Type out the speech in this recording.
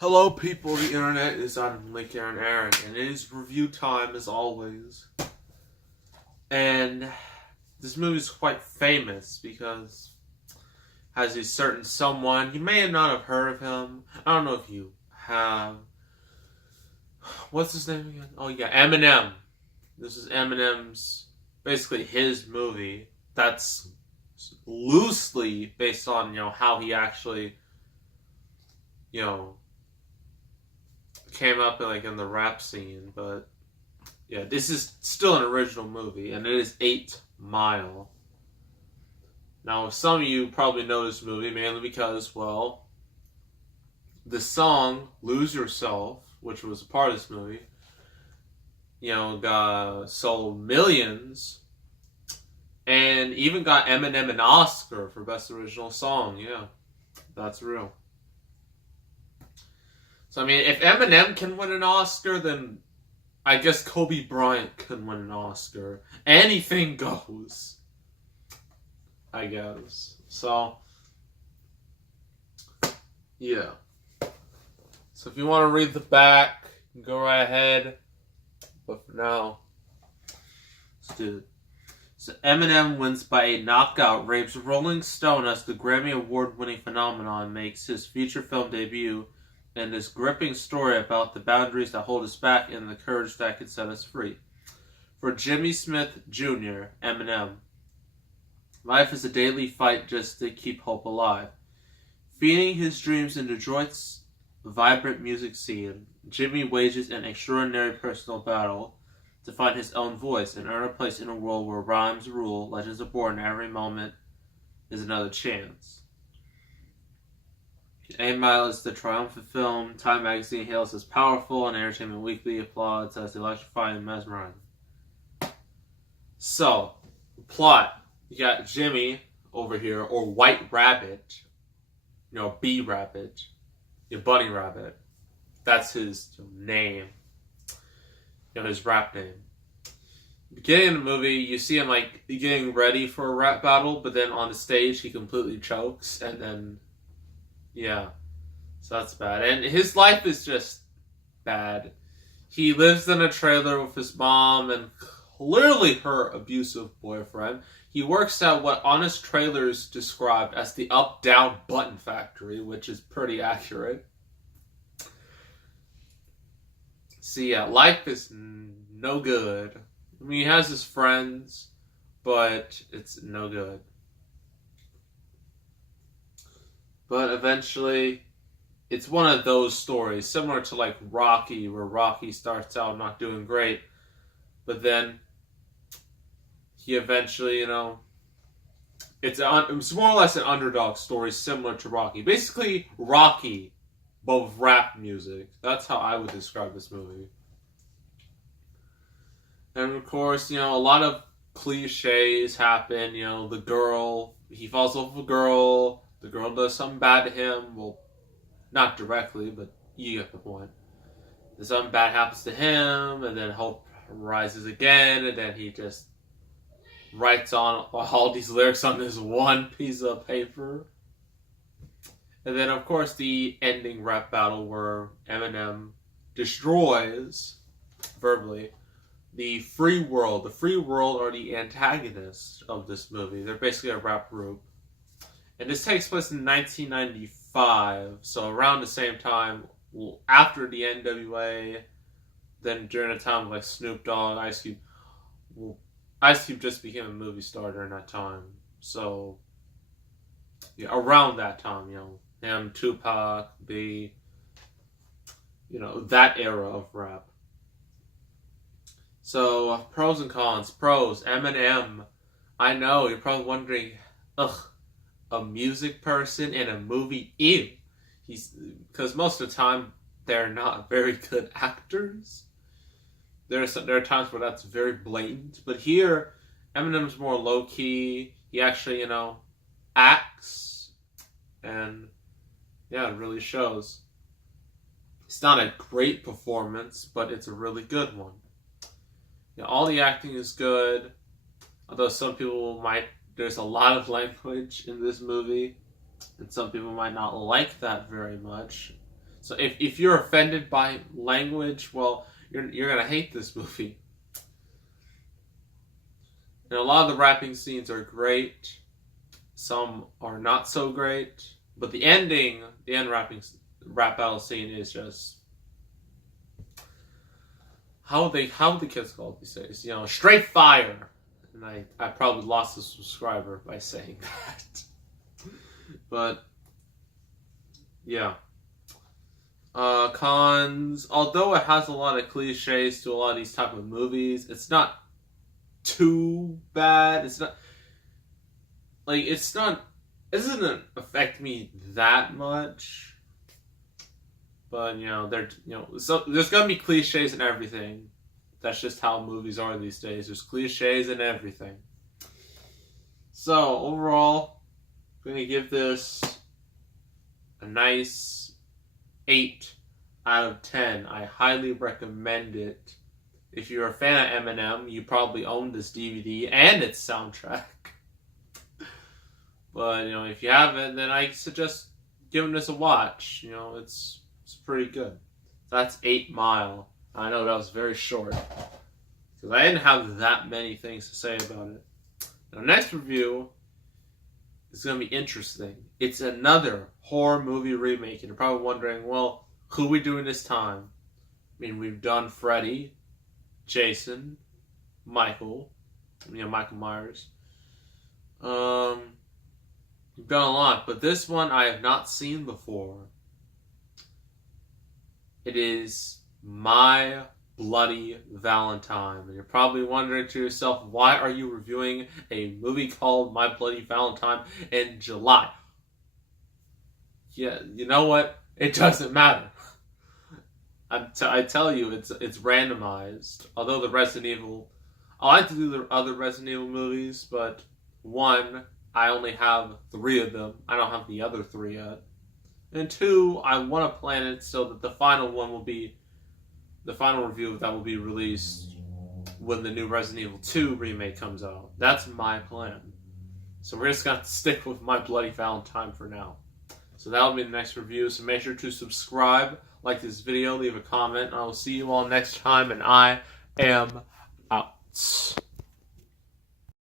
Hello, people. The internet is on Lake Aaron Aaron, and it is review time as always. And this movie is quite famous because it has a certain someone. You may not have heard of him. I don't know if you have. What's his name again? Oh yeah, Eminem. This is Eminem's, basically his movie. That's loosely based on how he actually you know came up in the rap scene, but yeah, this is still an original movie, and it is 8 Mile. Now, some of you probably know this movie mainly because, well, the song "Lose Yourself," which was a part of this movie, got sold millions, and even got Eminem an Oscar for Best Original Song. Yeah, that's real. So, I mean, if Eminem can win an Oscar, then I guess Kobe Bryant can win an Oscar. Anything goes, I guess. So, yeah. So if you want to read the back, go right ahead. But for now, let's do it. So Eminem wins by a knockout, rapes Rolling Stone as the Grammy Award-winning phenomenon makes his feature film debut, and this gripping story about the boundaries that hold us back and the courage that can set us free. For Jimmy Smith Jr., Eminem, life is a daily fight just to keep hope alive. Feeding his dreams in Detroit's vibrant music scene, Jimmy wages an extraordinary personal battle to find his own voice and earn a place in a world where rhymes rule, legends are born, and every moment is another chance. 8 Mile is the triumphant film Time magazine hails as powerful, and Entertainment Weekly applauds as electrifying and mesmerizing. So, plot. You got Jimmy over here, or White Rabbit, B Rabbit, Bunny Rabbit. That's his name, his rap name. Beginning of the movie, you see him getting ready for a rap battle, but then on the stage he completely chokes, and then yeah, so that's bad. And his life is just bad. He lives in a trailer with his mom and clearly her abusive boyfriend. He works at what Honest Trailers described as the up-down button factory, which is pretty accurate. So yeah, life is no good. I mean, he has his friends, but it's no good. But eventually, it's one of those stories, similar to Rocky, where Rocky starts out not doing great, but then he eventually, it's more or less an underdog story, similar to Rocky. Basically, Rocky, but with rap music. That's how I would describe this movie. And of course, a lot of cliches happen. The girl, he falls off a girl. The girl does something bad to him. Well, not directly, but you get the point. And something bad happens to him, and then hope rises again, and then he just writes on all these lyrics on this one piece of paper. And then, of course, the ending rap battle where Eminem destroys, verbally, the Free World. The Free World are the antagonists of this movie. They're basically a rap group. And this takes place in 1995, so around the same time, after the NWA, then during the time of Snoop Dogg, Ice Cube. Well, Ice Cube just became a movie star during that time. So, yeah, around that time, him, Tupac, the, that era of rap. So, pros and cons. Pros, Eminem. I know, you're probably wondering, a music person in a movie? Ew. Because most of the time, they're not very good actors. There are times where that's very blatant. But here, Eminem's more low-key. He actually, acts. And, yeah, it really shows. It's not a great performance, but it's a really good one. All the acting is good, although some people there's a lot of language in this movie, and some people might not like that very much. So if you're offended by language, well, you're gonna hate this movie. And a lot of the rapping scenes are great. Some are not so great. But the end rap battle scene is just how the kids call it these days. You know, straight fire. And I probably lost a subscriber by saying that. But yeah. Cons, although it has a lot of cliches to a lot of these type of movies, it's not too bad. It doesn't affect me that much. But so there's gonna be cliches and everything. That's just how movies are these days. There's cliches and everything. So overall, I'm gonna give this a nice 8 out of 10. I highly recommend it. If you're a fan of Eminem, you probably own this DVD and its soundtrack. But if you haven't, then I suggest giving this a watch. It's pretty good. That's 8 Mile. I know that was very short because I didn't have that many things to say about it. Our next review is going to be interesting. It's another horror movie remake, and you're probably wondering, well, who are we doing this time? I mean, we've done Freddy, Jason, Michael Myers. We've done a lot, but this one I have not seen before. It is My Bloody Valentine. And you're probably wondering to yourself, why are you reviewing a movie called My Bloody Valentine in July? Yeah, you know what? It doesn't matter. I tell you, it's randomized. Although I like to do the other Resident Evil movies, but one, I only have 3 of them. I don't have the other 3 yet. And 2, I want to plan it so that the final review of that will be released when the new Resident Evil 2 remake comes out. That's my plan. So we're just going to stick with My Bloody Valentine for now. So that'll be the next review. So make sure to subscribe, like this video, leave a comment, and I will see you all next time, and I am out.